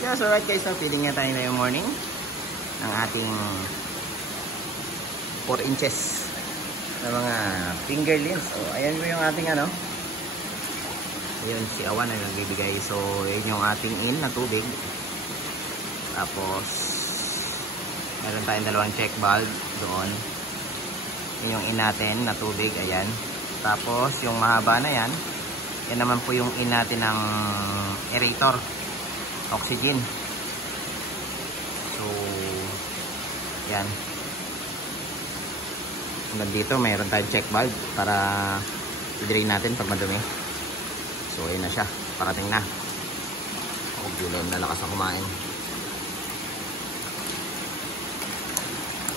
Yeah, so right guys, so feeding nga tayo ngayong morning ng ating 4 inches na mga fingerlings. So ayan mo yung ating ano. Ayun si Awan ay nagbibigay. So yun yung ating in na tubig. Tapos meron tayong dalawang check valve doon. Yun yung in natin na tubig, ayan. Tapos yung mahaba na yan, yan naman po yung in natin ng aerator, oxygen. So yan. Nandito mayroon tayong check valve para i-drain natin pag madumi. So ayun na siya, parating na. Oh, Julian na lakas na kumain.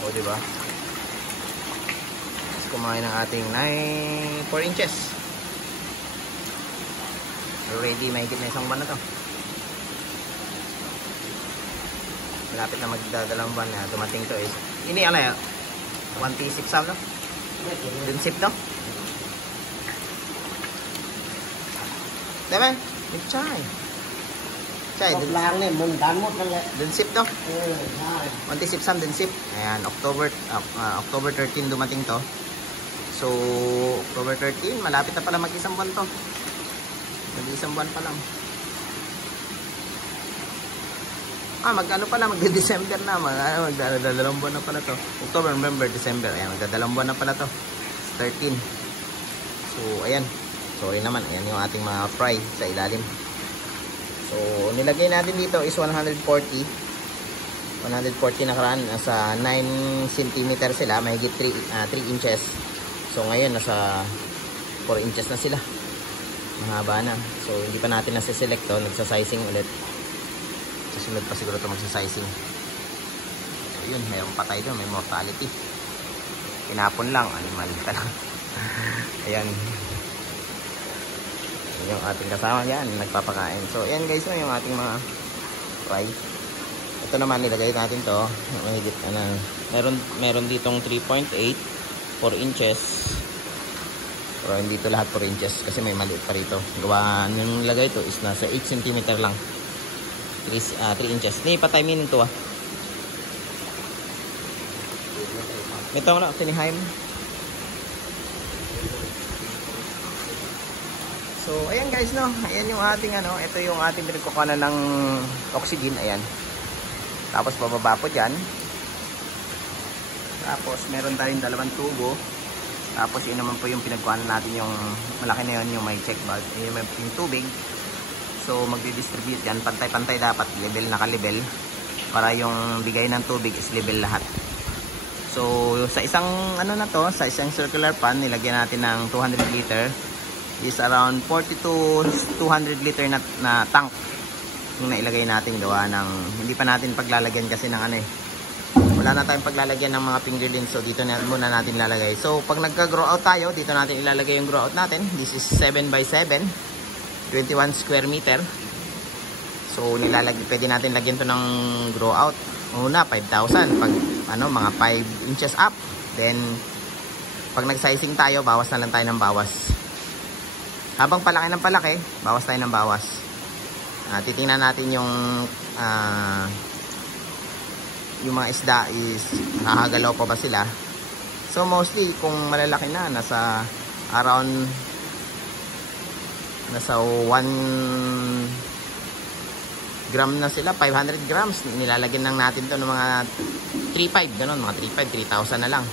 O, diba? Tapos kumain ng ating 4 inches. Already, mahigit na isang buwan na to. Malapit na magdadalawang buwan na dumating to. Ini ano yan? 1T6 sab no? Dunsip no? Diba? Chai. Chai. Dunsip no? 1T6 sab dunsip. Ayan, October 13 dumating to. So, October 13, malapit na pala mag-isang buwan to. Mag-isang buwan pa lang. Mag-ano pala, magde-December na. Magdadalawang buwan na pala to. October, November, December. Ayan, magdadalawang buwan na pala to. 13. So, ayan. Sorry naman. Ayan yung ating mga fry sa ilalim. So, nilagay natin dito is 140. 140 na karaan. Nasa 9 cm sila. Mahigit 3 inches. So, ngayon, nasa 4 inches na sila. Mahaba na. So, hindi pa natin nasa-select to. Nagsa-sizing ulit. Susunod pa siguro ito magsa-sizing. So, yun. Mayroong patay doon. May mortality. Pinapon lang. Animal ka lang. Ayan. Ayan yung ating kasama yan. Nagpapakain. So, ayan guys. Yung ating mga fry. Ito naman. Nilagay natin to. Mahigit. Meron ditong 3.8. 4 inches. Pero hindi ito lahat 4 inches. Kasi may maliit pa rito. Gawa yung lagay ito is nasa 8 cm lang. 3 inches. Ni pataymin nito Ito na tinihaim. So ayan guys no. Ayan yung ating ano, ito yung ating pinagkukuhanan ng oxygen, ayan. Tapos bababa po diyan. Tapos meron tayong dalawang tubo. Tapos yun naman po yung pinagkuhanan natin, yung malaki na yun, yung may check valve, yung tubig. So magdi-distribute yan, pantay-pantay dapat, level naka-level, para yung bigay ng tubig is level lahat. So sa isang ano na to, sa isang circular pan, nilagyan natin ng 200 liter, is around 40 to 200 liter na tank yung nailagay natin. Gawa ng hindi pa natin paglalagyan kasi ng ano wala na tayong paglalagyan ng mga fingerlings. So dito na muna natin lalagay. So pag nagka-grow out tayo, dito natin ilalagay yung grow out natin. This is 7x7, 21 square meter. So pwede natin lagyan to ng grow out. Una 5,000 pag ano, mga 5 inches up. Then pag nag-sizing tayo, bawas na lang tayo ng bawas. Habang palaki ng palaki, bawas tayo ng bawas. Titingnan natin yung mga isda is nakakagalaw pa ba sila. So mostly kung malalaki na, nasa around 1 gram na sila, 500 grams. Nilalagyan lang natin to ng mga 3.5 ganun, mga 3.5, 3,000 na lang.